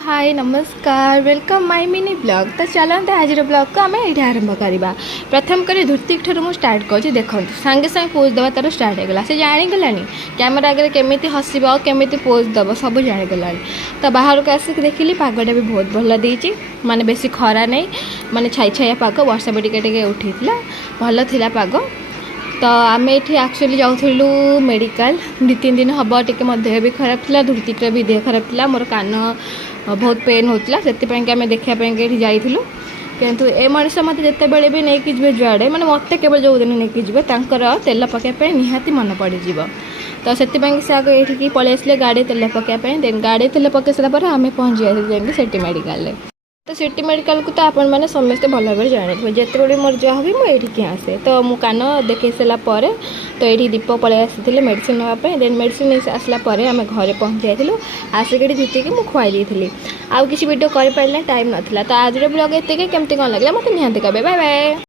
हाय नमस्कार welcome my mini blog. तो चलते आज ब्लॉग को आम ये आरंभ करवा। प्रथम कर धुर्तिक ठार मुझे स्टार्ट कर देखो सांगे सांगे पोज दवा तार स्टार्ट होगा। से जागला कैमेरा आगे केमी हसब केमी पोज दब सब जागला। तो बाहर को आसिक देखिली पागटा भी बहुत भल देती माने बेसी खरा नहीं माने छाई छाया पाग वर्षा भी टे उठी भल था पाग। तो आम ये एक्चुअली जाऊँ मेडिकल 2-3 दिन हम टे मो देह भी खराब था धुर्तिकर भी देह खराब था मोर कान बहुत पेन होता से आम देखापी जाइलु किंतु ए मनीष मत जिते बड़े भी नहीं जी जुआड़े मैंने मत केवल जो दिन नहीं जी तेल पकाइप निहाती मन पड़ तो से आगे ये पलि आसे गाड़ी तेल पकाइप देन गाड़ी तेल पकई सारापर आम पहुँची जाइए सिटी मेडिकल। तो सिटी मेडिकल को तो आपण मैंने समस्ते भल भाव जाने जिते बड़े मोर जहाँ भी मुझे आसे तो मु कान देखे सारापर तो ये दीप पलि आसी मेडिसिन नापी देन मेडिसिन आसला आम घरे पहुँची जाइलु आसिक धुतिक मुझे खुआई दी आउ किसी वीडियो कर पारे टाइम नाला। तो आज ब्लॉग ये केमती कौन लगे मत निहाती कहे बाय बाय।